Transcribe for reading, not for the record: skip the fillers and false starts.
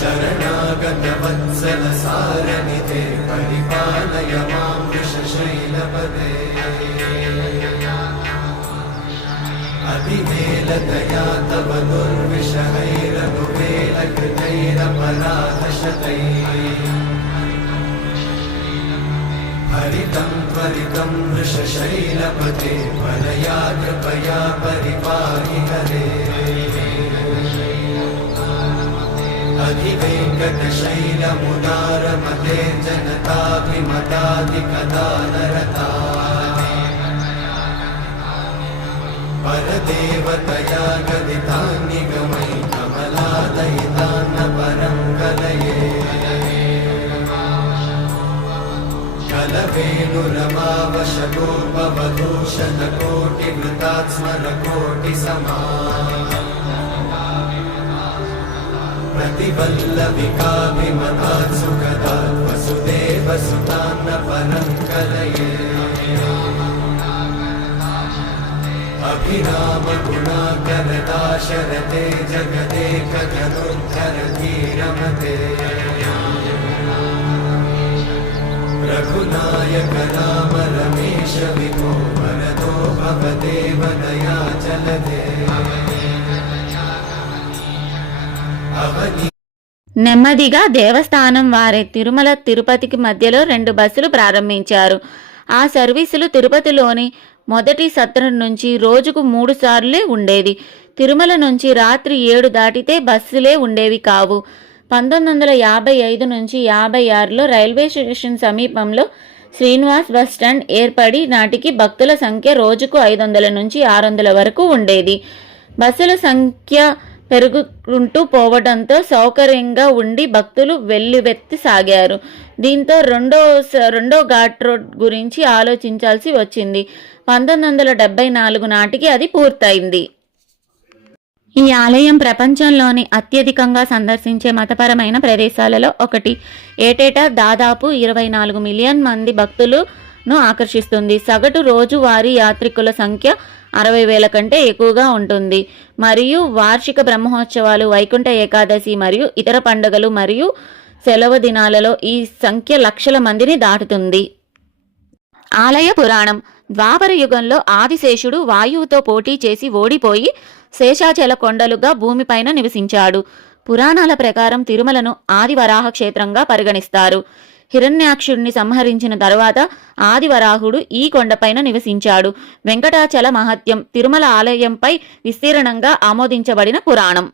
शरणागतवत्सल सारनिधे परिपालय मां वृषशैलपदे अतिवेलदया तव दुर्विषहैरनुवेलकृतैरपराधशतैः हरितं त्वरितं वृषशैलपते परया कृपया परिपाहि हरे अधिवेङ्कटशैलमुदारमते जनताभिमताधिकदानरता परदेवतया गदितान्निगमै कमलादयितान्न परं कलये कलवेणुरमावशतोपवधूषणकोटिवृतात् स्मरकोटिसमा प्रतिवल्लविकाभिमतात् सुखदात् वसुदेवसुतान्न परं कलये अभिरामगुणाकरदाशरथे जगदेकधनुर्धरधीरमते रघुनायक राम रमेश विभो वरदो भवदेव दयाचलधे నెమ్మదిగా దేవస్థానం వారే తిరుమల తిరుపతికి మధ్యలో 2 బస్సులు ప్రారంభించారు. ఆ సర్వీసులు తిరుపతిలోని మొదటి సత్రం నుంచి రోజుకు 3 సార్లే ఉండేది. తిరుమల నుంచి రాత్రి 7 దాటితే బస్సులే ఉండేవి కావు. 1955 నుంచి 56లో రైల్వే స్టేషన్ సమీపంలో శ్రీనివాస్ బస్ స్టాండ్ ఏర్పడి నాటికి భక్తుల సంఖ్య రోజుకు 500 నుంచి 600 వరకు ఉండేది. బస్సుల సంఖ్య పెరుగుకుంటూ పోవడంతో సౌకర్యంగా ఉండి భక్తులు వెల్లువెత్తి సాగారు. దీంతో రెండో ఘాట్ రోడ్ గురించి ఆలోచించాల్సి వచ్చింది. 1974 నాటికి అది పూర్తయింది. ఈ ఆలయం ప్రపంచంలోని అత్యధికంగా సందర్శించే మతపరమైన ప్రదేశాలలో ఒకటి. ఏటేటా దాదాపు 24 మిలియన్ మంది భక్తులను ఆకర్షిస్తుంది. సగటు రోజువారీ యాత్రికుల సంఖ్య 60,000 కంటే ఎక్కువగా ఉంటుంది. మరియు వార్షిక బ్రహ్మోత్సవాలు, వైకుంఠ ఏకాదశి మరియు ఇతర పండుగలు మరియు సెలవు దినాలలో ఈ సంఖ్య లక్షల మందిని దాటుతుంది. ఆలయ పురాణం. ద్వాపర యుగంలో ఆదిశేషుడు వాయువుతో పోటీ చేసి ఓడిపోయి శేషాచల కొండలుగా భూమిపైన నివసించాడు. పురాణాల ప్రకారం తిరుమలను ఆదివరాహ క్షేత్రంగా పరిగణిస్తారు. హిరణ్యాక్షుడిని సంహరించిన తరువాత ఆదివరాహుడు ఈ కొండపైన నివసించాడు. వెంకటాచల మహత్యం తిరుమల ఆలయంపై విస్తీర్ణంగా ఆమోదించబడిన పురాణం.